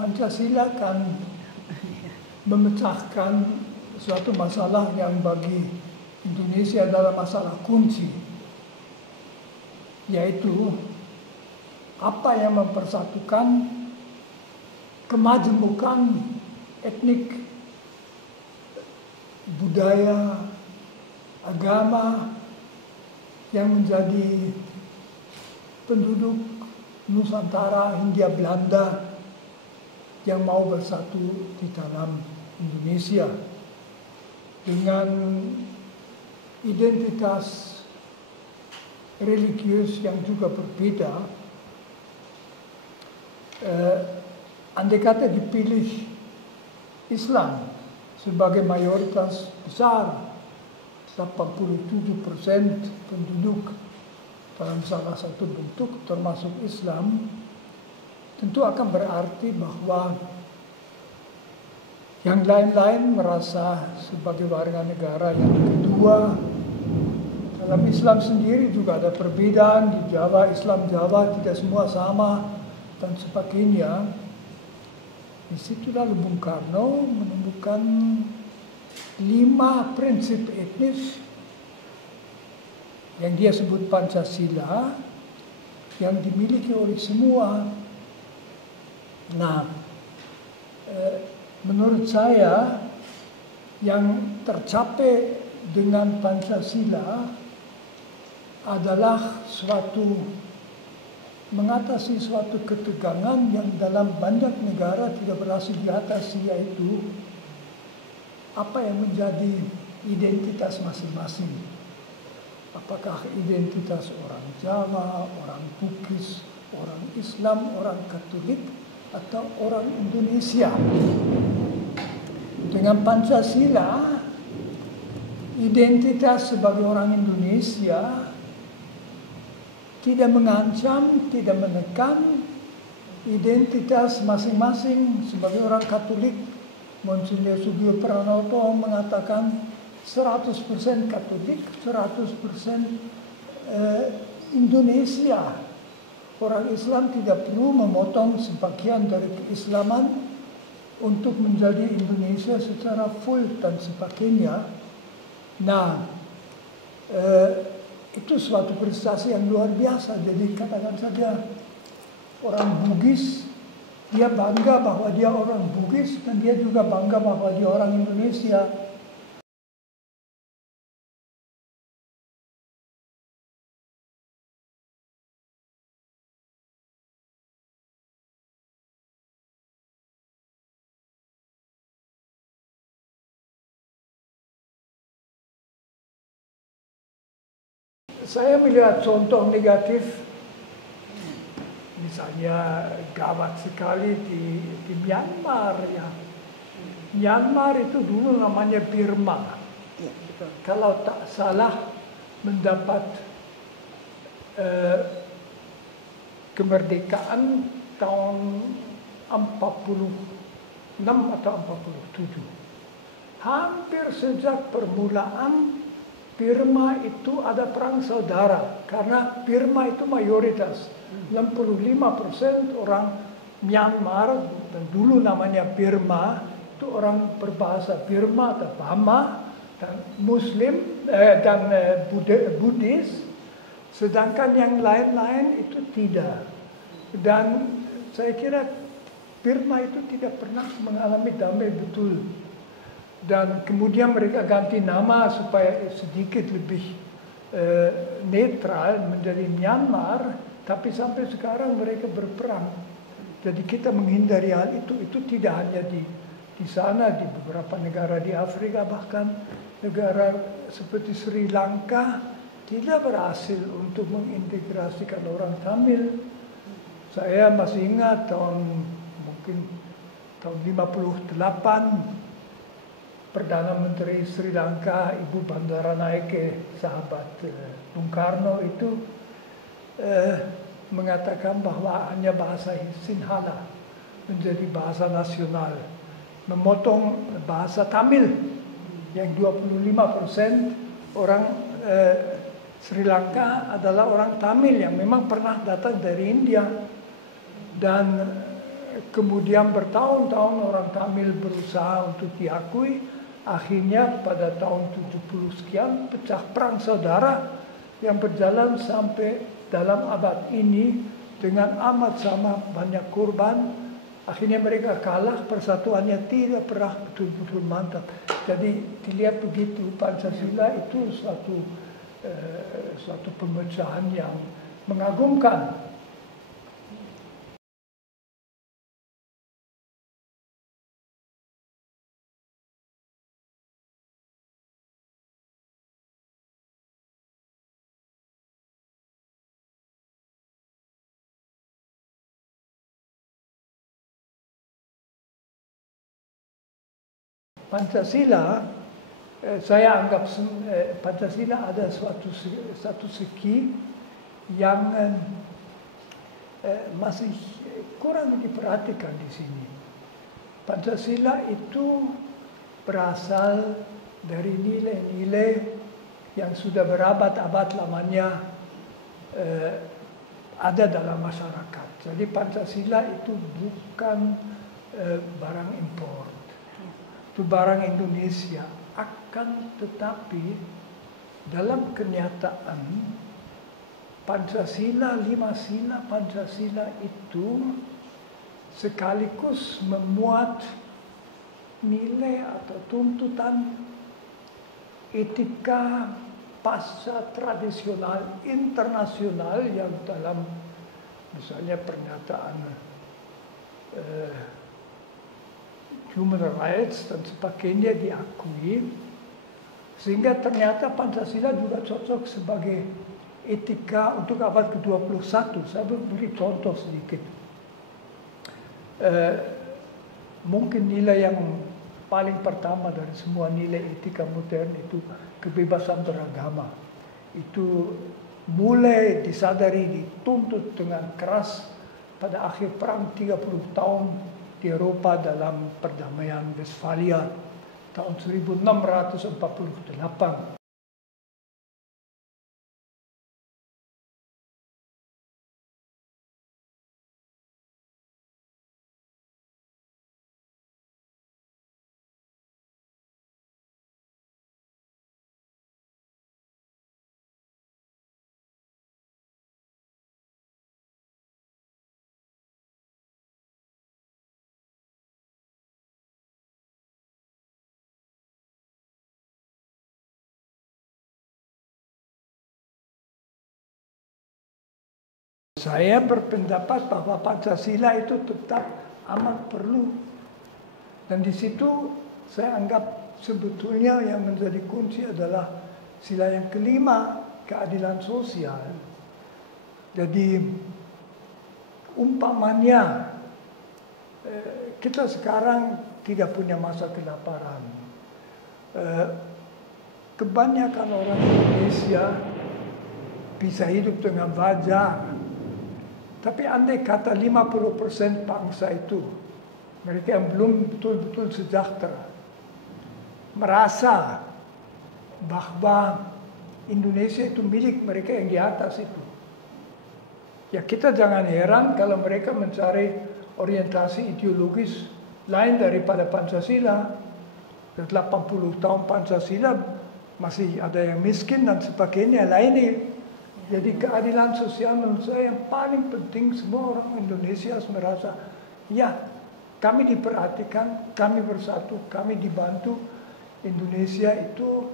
Pancasila kan memecahkan suatu masalah yang bagi Indonesia adalah masalah kunci, yaitu apa yang mempersatukan kemajemukan etnik, budaya, agama yang menjadi penduduk Nusantara, Hindia Belanda yang mau bersatu di tanah Indonesia dengan identitas religius yang juga berbeda. Andai kata dipilih Islam sebagai mayoritas besar, 87% penduduk dalam salah satu bentuk termasuk Islam, tentu akan berarti bahwa yang lain-lain merasa sebagai warga negara yang kedua. Dalam Islam sendiri juga ada perbedaan, di Jawa, Islam Jawa tidak semua sama dan sebagainya. Disitulah Bung Karno menemukan 5 prinsip etnis yang dia sebut Pancasila yang dimiliki oleh semua. Nah, menurut saya yang tercapai dengan Pancasila adalah mengatasi suatu ketegangan yang dalam banyak negara tidak berhasil diatasi, yaitu apa yang menjadi identitas masing-masing. Apakah identitas orang Jawa, orang Bugis, orang Islam, orang Katolik, atau orang Indonesia. Dengan Pancasila, identitas sebagai orang Indonesia tidak mengancam, tidak menekan identitas masing-masing. Sebagai orang Katolik, Monsignor Sugio Pranoto mengatakan 100% Katolik, 100% Indonesia. Orang Islam tidak perlu memotong sebagian dari keislaman untuk menjadi Indonesia secara full dan sebagainya. Nah, itu suatu prestasi yang luar biasa. Jadi katakan saja orang Bugis, dia bangga bahwa dia orang Bugis dan dia juga bangga bahwa dia orang Indonesia. Saya melihat contoh negatif, misalnya gawat sekali di Myanmar ya. Myanmar itu dulu namanya Burma. Ya, betul. Kalau tak salah mendapat kemerdekaan tahun 46 atau 47. Hampir sejak permulaan Burma itu ada perang saudara, karena Burma itu mayoritas 65% orang Myanmar, dan dulu namanya Burma, itu orang berbahasa Burma atau Bama, dan Muslim dan Buddhis, sedangkan yang lain-lain itu tidak. Dan saya kira Burma itu tidak pernah mengalami damai betul. Dan kemudian mereka ganti nama supaya sedikit lebih netral menjadi Myanmar, tapi sampai sekarang mereka berperang. Jadi kita menghindari hal itu. Itu tidak hanya di sana, di beberapa negara di Afrika, bahkan negara seperti Sri Lanka tidak berhasil untuk mengintegrasikan orang Tamil. Saya masih ingat mungkin tahun 58, Perdana Menteri Sri Lanka, Ibu Bandaranaike, sahabat Bung Karno itu mengatakan bahwa hanya bahasa Sinhala menjadi bahasa nasional, memotong bahasa Tamil yang 25% orang Sri Lanka adalah orang Tamil yang memang pernah datang dari India, dan kemudian bertahun-tahun orang Tamil berusaha untuk diakui. Akhirnya pada tahun 70 sekian pecah perang saudara yang berjalan sampai dalam abad ini dengan amat sama banyak korban. Akhirnya mereka kalah, persatuannya tidak pernah betul-betul mantap. Jadi dilihat begitu, Pancasila itu suatu pemecahan yang mengagumkan. Pancasila, saya anggap Pancasila ada satu segi yang masih kurang diperhatikan di sini. Pancasila itu berasal dari nilai-nilai yang sudah berabad-abad lamanya ada dalam masyarakat. Jadi Pancasila itu bukan barang impor. Itu barang Indonesia, akan tetapi dalam kenyataan Pancasila, 5 sila Pancasila itu sekaligus memuat nilai atau tuntutan etika pasca tradisional internasional yang dalam misalnya pernyataan human rights dan sebagainya diakui, sehingga ternyata Pancasila juga cocok sebagai etika untuk abad ke-21. Saya beri contoh sedikit. Mungkin nilai yang paling pertama dari semua nilai etika modern itu kebebasan beragama. Itu mulai disadari, dituntut dengan keras pada akhir perang 30 tahun di Eropa dalam perdamaian Westphalia tahun 1648. Saya berpendapat bahwa Pancasila itu tetap amat perlu. Dan di situ saya anggap sebetulnya yang menjadi kunci adalah sila yang kelima, keadilan sosial. Jadi umpamanya kita sekarang tidak punya masa kelaparan. Kebanyakan orang Indonesia bisa hidup dengan wajar. Tapi andai kata 50% bangsa itu, mereka yang belum betul-betul sejahtera, merasa bahwa Indonesia itu milik mereka yang di atas itu. Ya kita jangan heran kalau mereka mencari orientasi ideologis lain daripada Pancasila. 80 tahun Pancasila masih ada yang miskin dan sebagainya lainnya. Jadi keadilan sosial menurut saya yang paling penting. Semua orang Indonesia harus merasa, ya kami diperhatikan, kami bersatu, kami dibantu. Indonesia itu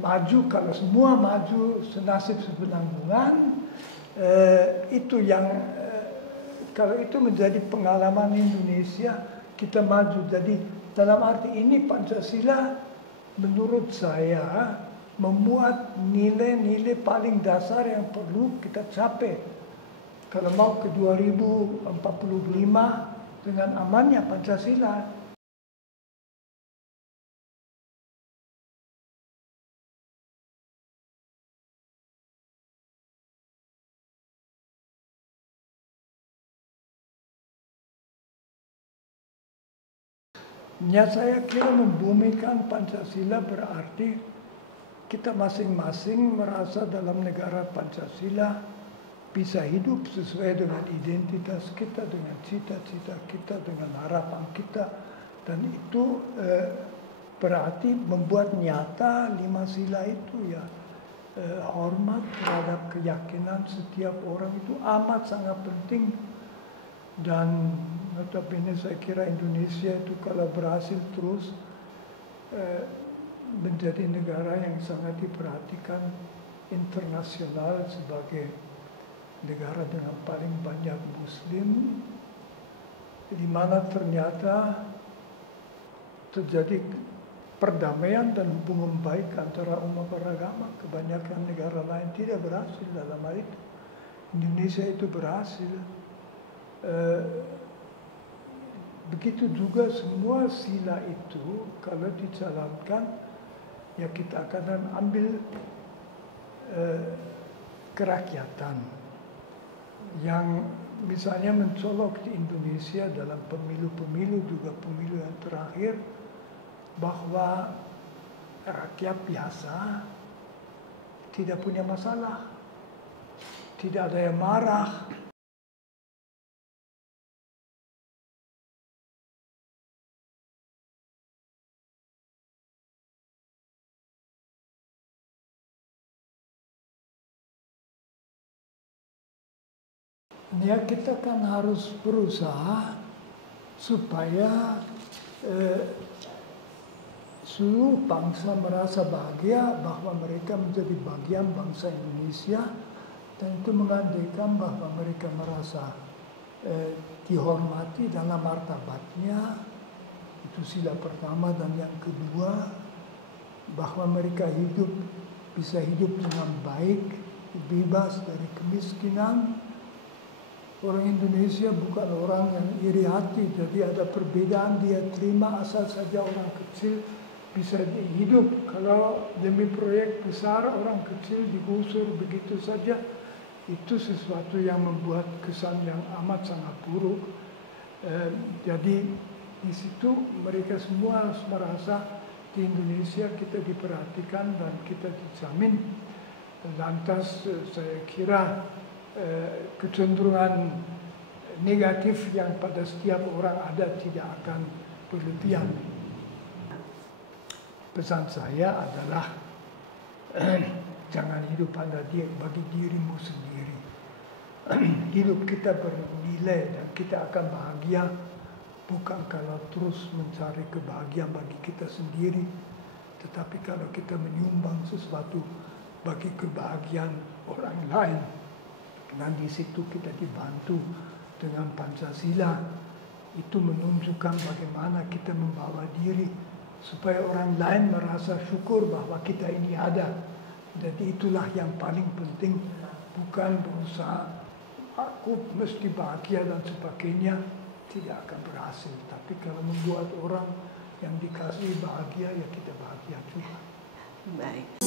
maju, kalau semua maju senasib sepenanggungan. Itu yang kalau itu menjadi pengalaman Indonesia, kita maju. Jadi dalam arti ini Pancasila menurut saya memuat nilai-nilai paling dasar yang perlu kita capai kalau mau ke 2045 dengan amannya Pancasila. Ya saya kira membumikan Pancasila berarti kita masing-masing merasa dalam negara Pancasila bisa hidup sesuai dengan identitas kita, dengan cita-cita kita, dengan harapan kita. Dan itu berarti membuat nyata 5 sila itu ya. Hormat terhadap keyakinan setiap orang itu amat sangat penting. Dan notabene saya kira Indonesia itu kalau berhasil terus menjadi negara yang sangat diperhatikan internasional sebagai negara dengan paling banyak Muslim, di mana ternyata terjadi perdamaian dan hubungan baik antara umat beragama. Kebanyakan negara lain tidak berhasil dalam hal itu. Indonesia itu berhasil. Begitu juga semua sila itu kalau dijalankan, ya kita akan ambil kerakyatan yang misalnya mencolok di Indonesia dalam pemilu-pemilu, juga pemilu yang terakhir, bahwa rakyat biasa tidak punya masalah, tidak ada yang marah. Ya kita kan harus berusaha supaya seluruh bangsa merasa bahagia bahwa mereka menjadi bagian bangsa Indonesia, dan itu mengandaikan bahwa mereka merasa dihormati dalam martabatnya. Itu sila pertama. Dan yang kedua, bahwa mereka bisa hidup dengan baik, bebas dari kemiskinan. Orang Indonesia bukan orang yang iri hati, jadi ada perbedaan dia terima asal saja orang kecil bisa hidup. Kalau demi proyek besar orang kecil digusur begitu saja, itu sesuatu yang membuat kesan yang amat sangat buruk. Jadi di situ mereka semua harus merasa di Indonesia kita diperhatikan dan kita dijamin. Lantas saya kira kecenderungan negatif yang pada setiap orang ada tidak akan berlebihan. Pesan saya adalah jangan hidup hanya bagi dirimu sendiri. Hidup kita bernilai dan kita akan bahagia bukan kalau terus mencari kebahagiaan bagi kita sendiri, tetapi kalau kita menyumbang sesuatu bagi kebahagiaan orang lain. Dan di situ kita dibantu dengan Pancasila. Itu menunjukkan bagaimana kita membawa diri supaya orang lain merasa syukur bahwa kita ini ada. Jadi itulah yang paling penting, bukan berusaha aku mesti bahagia dan sebagainya, tidak akan berhasil. Tapi kalau membuat orang yang dikasih bahagia, ya kita bahagia juga. Baik.